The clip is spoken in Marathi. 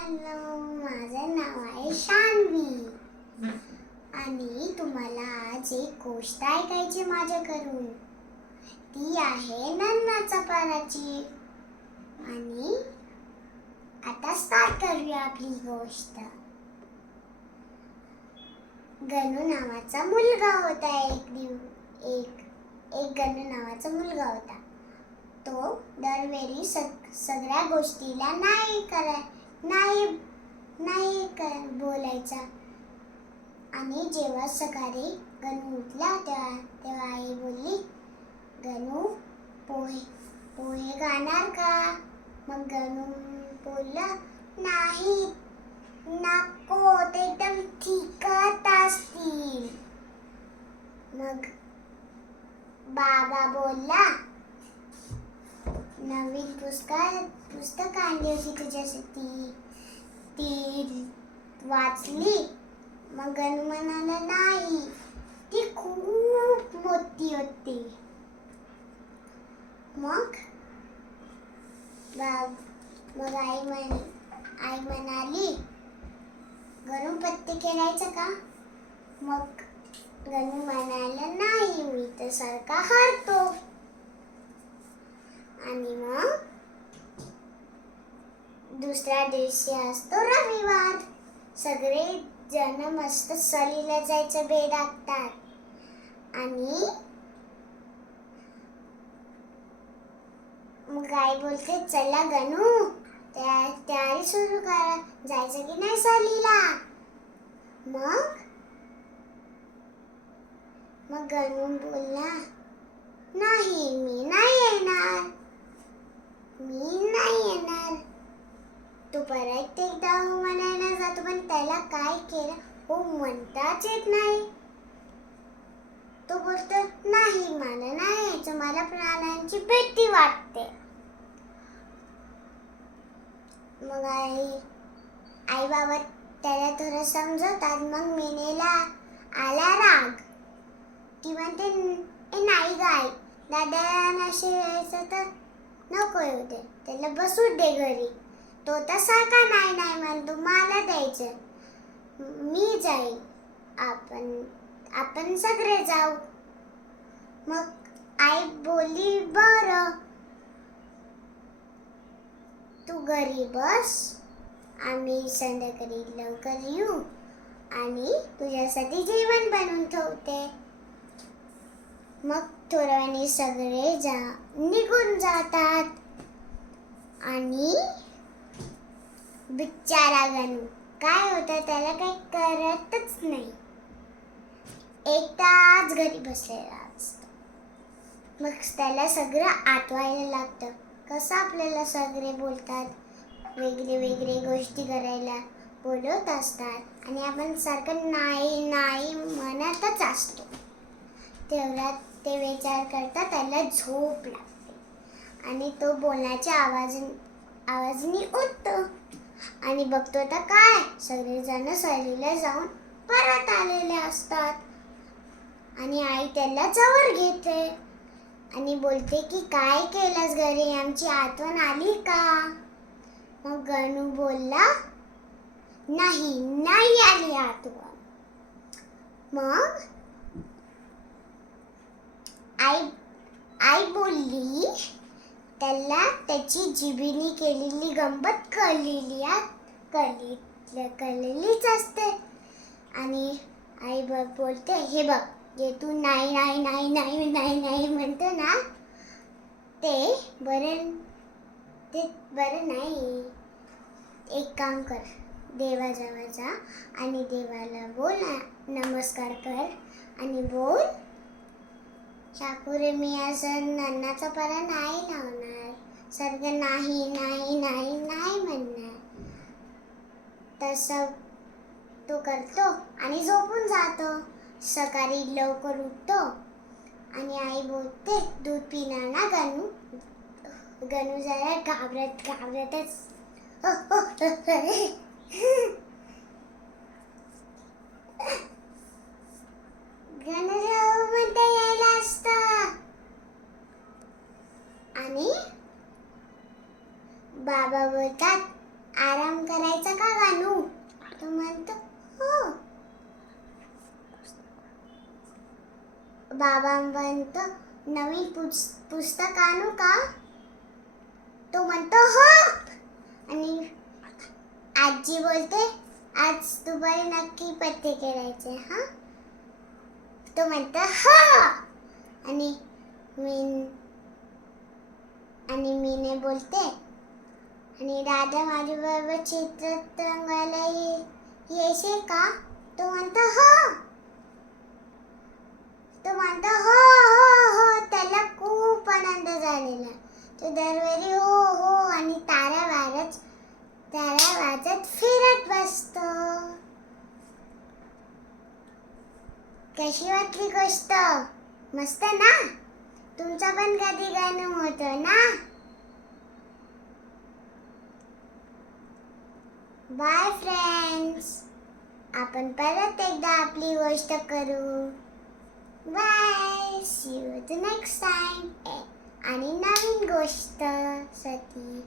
हॅलो, माझं नाव आहे शान्वी आणि तुम्हाला आज एक गोष्ट ऐकायची माझ्याकडून. ती आहे नन्नाच्या पाराची. आणि आता स्टार्ट करूया आपली गोष्ट. गणू नावाचा मुलगा होता. एक गणू नावाचा मुलगा होता. तो दरवेळी सगळ्या गोष्टीला बोलायचा. आणि जेव्हा सकाळी गणू उठला तेव्हा आई बोलली, गणू पोहे खाणार का? मग गणू बोलला, नाही नको, ते एकदम तिखट असतील. मग बाबा बोलला, नवीन पुस्तक आणली होती तुझ्यासाठी, ती वाचली? मग गणू म्हणाला, नाही, ती खूप मोठी होती. मग आई म्हणाली, गणू पत्ते खेळायचं का? मग गणू म्हणाला, नाही, मी तर सारखा हरतो. आणि मग दुसऱ्या दिवशी असतो रविवार. सगळे जण मस्त सहलीला जायचं बेत आखतात. आणि मग आई बोलते, चला गणू, तयारी सुरू करा, जायचं की नाही सहलीला? मग गणू बोलला, नाही, मी नाही येणार. तो परत एकदा हो म्हणायला जातो, पण त्याला काय केलं हो म्हणताच येत नाही. तो बोलतो, नाही, मला नाही यायचं, मला प्राण्यांची भीती वाटते. मग आई बाबा त्याला थोडं समजवतात. मग मीनेला आला राग. ती म्हणते, नाही गाय, दादा नशे यायचं तर नको येऊ दे, त्याला बसू दे घरी. तो तसा का नाही म्हणतो, मला द्यायचं, मी जाईल, आपण सगळे जाऊ. मग आई बोलली, बरं, तू घरी बस, आम्ही संध्याकाळी लवकर येऊ आणि तुझ्यासाठी जेवण बनवून ठेवते. मग थोड्या वेळाने सगळे निघून जातात. आणि बिचारा गणू, काय होतं त्याला काही कळतच नाही. एकटाच घरी बसलेला असतो. मग त्याला सगळं आठवायला लागतं. कसं आपल्याला सगळे बोलतात, वेगळे गोष्टी करायला बोलवत असतात आणि आपण सारखं नाही म्हणतच असतो. तेवढ्यात ते विचार करता त्याला झोप लागते आणि तो बोलण्याच्या आवाजाने उठतो. आणि बघतो तर काय, सगळेजण सहलीला जाऊन परत आलेले असतात. आणि आई त्याला जवळ घेते आणि बोलते की, काय केलंस घरी, आमची आठवण आली का? मग गणू बोलला, नाही आली आठवण. मग आई बोलली, त्याला त्याची जिभेने केलेली गंमत कळलेलीच असते. आणि आई बोलते, हे बघ, जे तू नाही म्हणतो ना, ते बरं नाही. एक काम कर, देवाजवळ जा आणि देवाला बोल, नमस्कार कर आणि बोल, ठाकूर, मी असं नन्नाचा पारा नाही लावणार, सारखं नाही म्हणणार. तसं तो करतो आणि झोपून जातो. सकाळी लवकर उठतो आणि आई बोलते, दूध पिणार ना गणू? गणू जरा घाबरतच गणू म्हणते यायला असतं. आणि बाबा बोलतात, आराम करायचा बाबा म्हणतो नवीन पुस्तक आणू का? तो म्हणतो हो. आणि आजी बोलते आज दुपारी नक्की पत्ते खेळायचे हा. तो म्हणतो हो. आणि मीने बोलते आणि दादा माझ्याबरोबर चित्रात रंगायला येशील का? तो म्हणतो हो. हो. त्याला खूप आनंद झालेला. तो दरवेळी हो हो आणि तारा वाजत फिरत बसतो. कशी वाटली गोष्ट? मस्त ना? तुमचं पण कधी गाणं होतं ना? Bye friends. आपण परत एकदा आपली गोष्ट करू. Bye. See you the next time. आणि नवीन गोष्ट साठी